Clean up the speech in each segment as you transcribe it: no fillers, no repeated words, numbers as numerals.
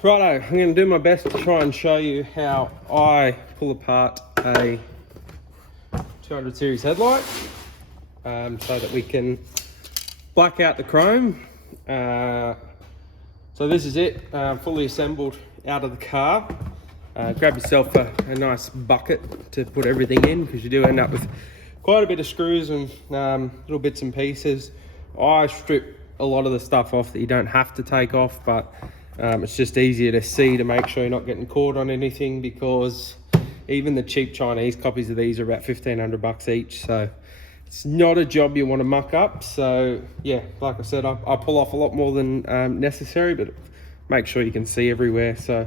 Righto, I'm going to do my best to try and show you how I pull apart a 200 series headlight so that we can black out the chrome. So this is it, fully assembled out of the car. Grab yourself a nice bucket to put everything in, because you do end up with quite a bit of screws and little bits and pieces. I strip a lot of the stuff off that you don't have to take off, but it's just easier to see to make sure you're not getting caught on anything, because even the cheap Chinese copies of these are about 1,500 bucks each. So it's not a job you want to muck up. So yeah, like I said, I pull off a lot more than necessary, but make sure you can see everywhere. So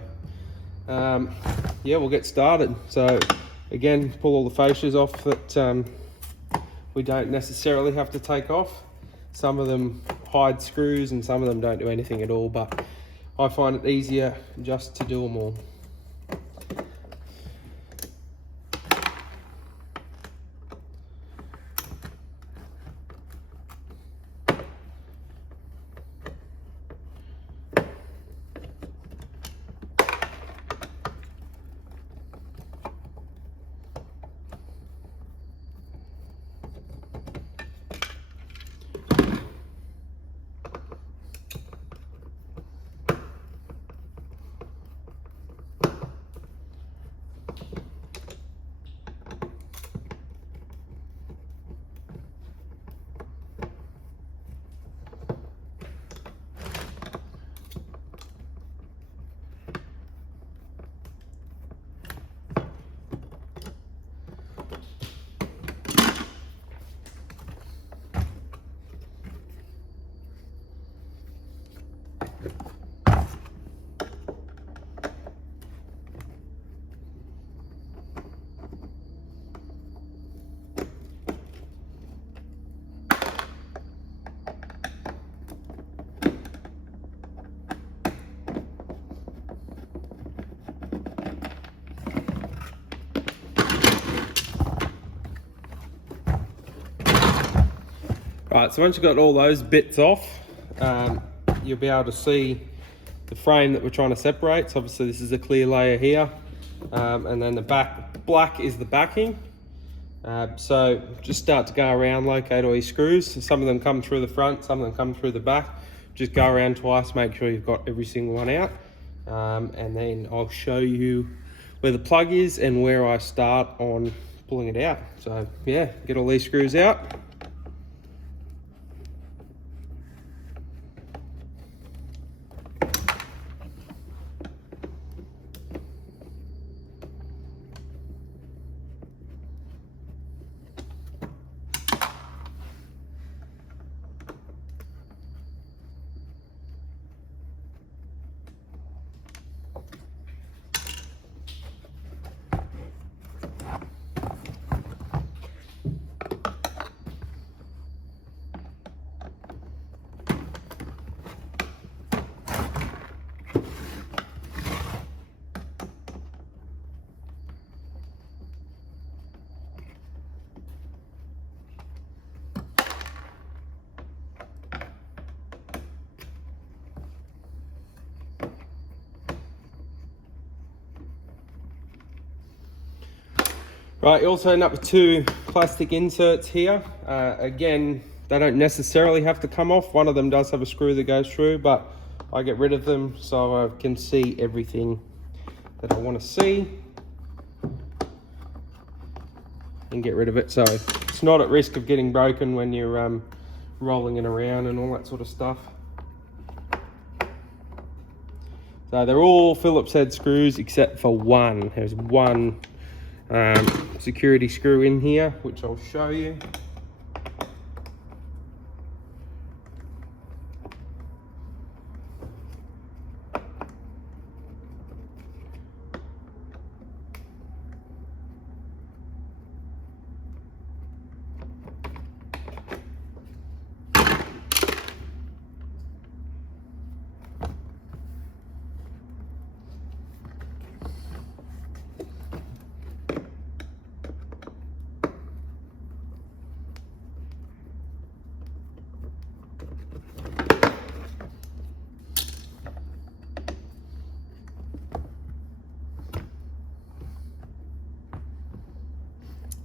yeah, we'll get started. So again, pull all the fascias off that we don't necessarily have to take off. Some of them hide screws and some of them don't do anything at all, but I find it easier just to do them all. Right, so once you've got all those bits off, you'll be able to see the frame that we're trying to separate. So obviously this is a clear layer here, and then the black is the backing. So just start to go around, locate all your screws. So some of them come through the front, some of them come through the back. Just go around twice, make sure you've got every single one out. And then I'll show you where the plug is and where I start on pulling it out. So yeah, get all these screws out. Right, you also end up with two plastic inserts here. Again, they don't necessarily have to come off. One of them does have a screw that goes through, but I get rid of them so I can see everything that I want to see and get rid of it. So it's not at risk of getting broken when you're rolling it around and all that sort of stuff. So they're all Phillips head screws except for one. There's one security screw in here, which I'll show you.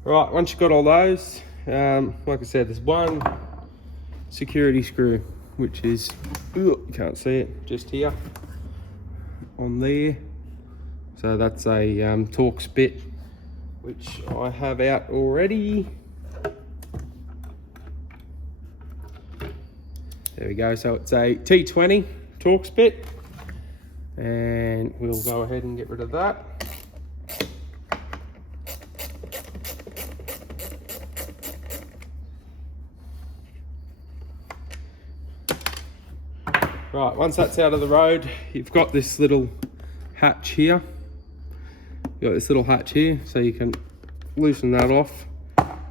Right, once you've got all those, like I said, there's one security screw, which is, you can't see it, just here on there. So that's a Torx bit, which I have out already. There we go, so it's a T20 Torx bit, and we'll go ahead and get rid of that. Right, once that's out of the road, you've got this little hatch here. You've got this little hatch here, so you can loosen that off.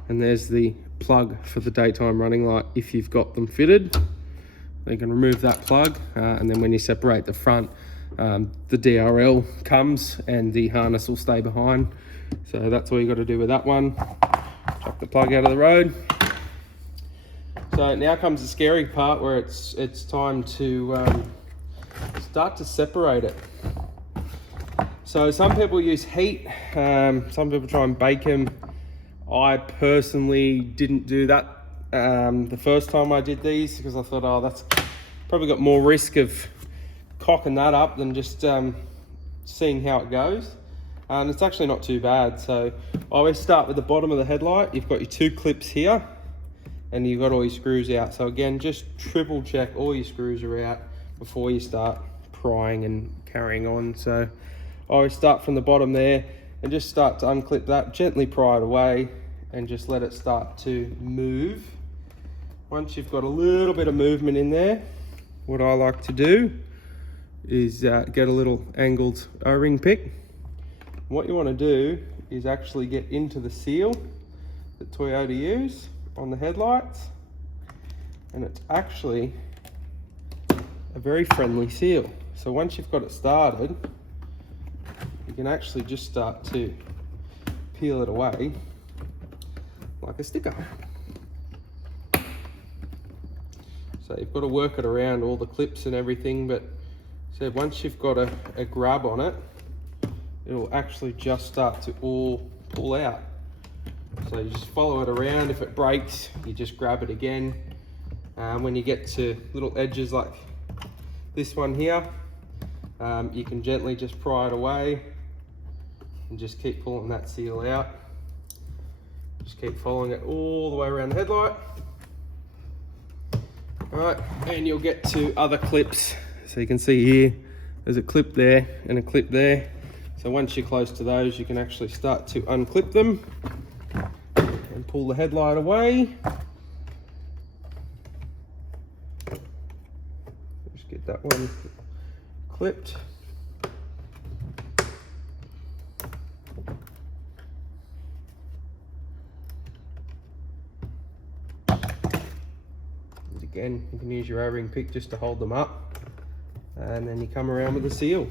And there's the plug for the daytime running light if you've got them fitted. You can remove that plug, and then when you separate the front, the DRL comes and the harness will stay behind. So that's all you got to do with that one. Chuck the plug out of the road. So now comes the scary part where it's time to start to separate it. So some people use heat, some people try and bake them. I personally didn't do that the first time I did these, because I thought, oh, that's probably got more risk of cocking that up than just seeing how it goes. And it's actually not too bad. So I always start with the bottom of the headlight. You've got your 2 clips here, and you've got all your screws out. So again, just triple check all your screws are out before you start prying and carrying on. So I always start from the bottom there and just start to unclip that, gently pry it away, and just let it start to move. Once you've got a little bit of movement in there, what I like to do is get a little angled O-ring pick. What you want to do is actually get into the seal that Toyota use on the headlights, and it's actually a very friendly seal. So once you've got it started, you can actually just start to peel it away like a sticker. So you've got to work it around all the clips and everything, but so once you've got a grab on it, it'll actually just start to all pull out. So you just follow it around. If it breaks, you just grab it again. When you get to little edges like this one here, you can gently just pry it away and just keep pulling that seal out. Just keep following it all the way around the headlight. All right, and you'll get to other clips. So you can see here, there's a clip there and a clip there. So once you're close to those, you can actually start to unclip them and pull the headlight away. Just get that one clipped. And again, you can use your O-ring pick just to hold them up, and then you come around with the seal.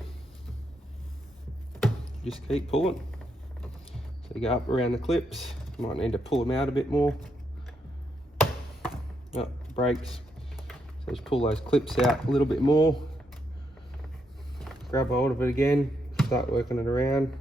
Just keep pulling. So you go up around the clips. You might need to pull them out a bit more. Oh, brakes. So just pull those clips out a little bit more. Grab hold of it again, start working it around.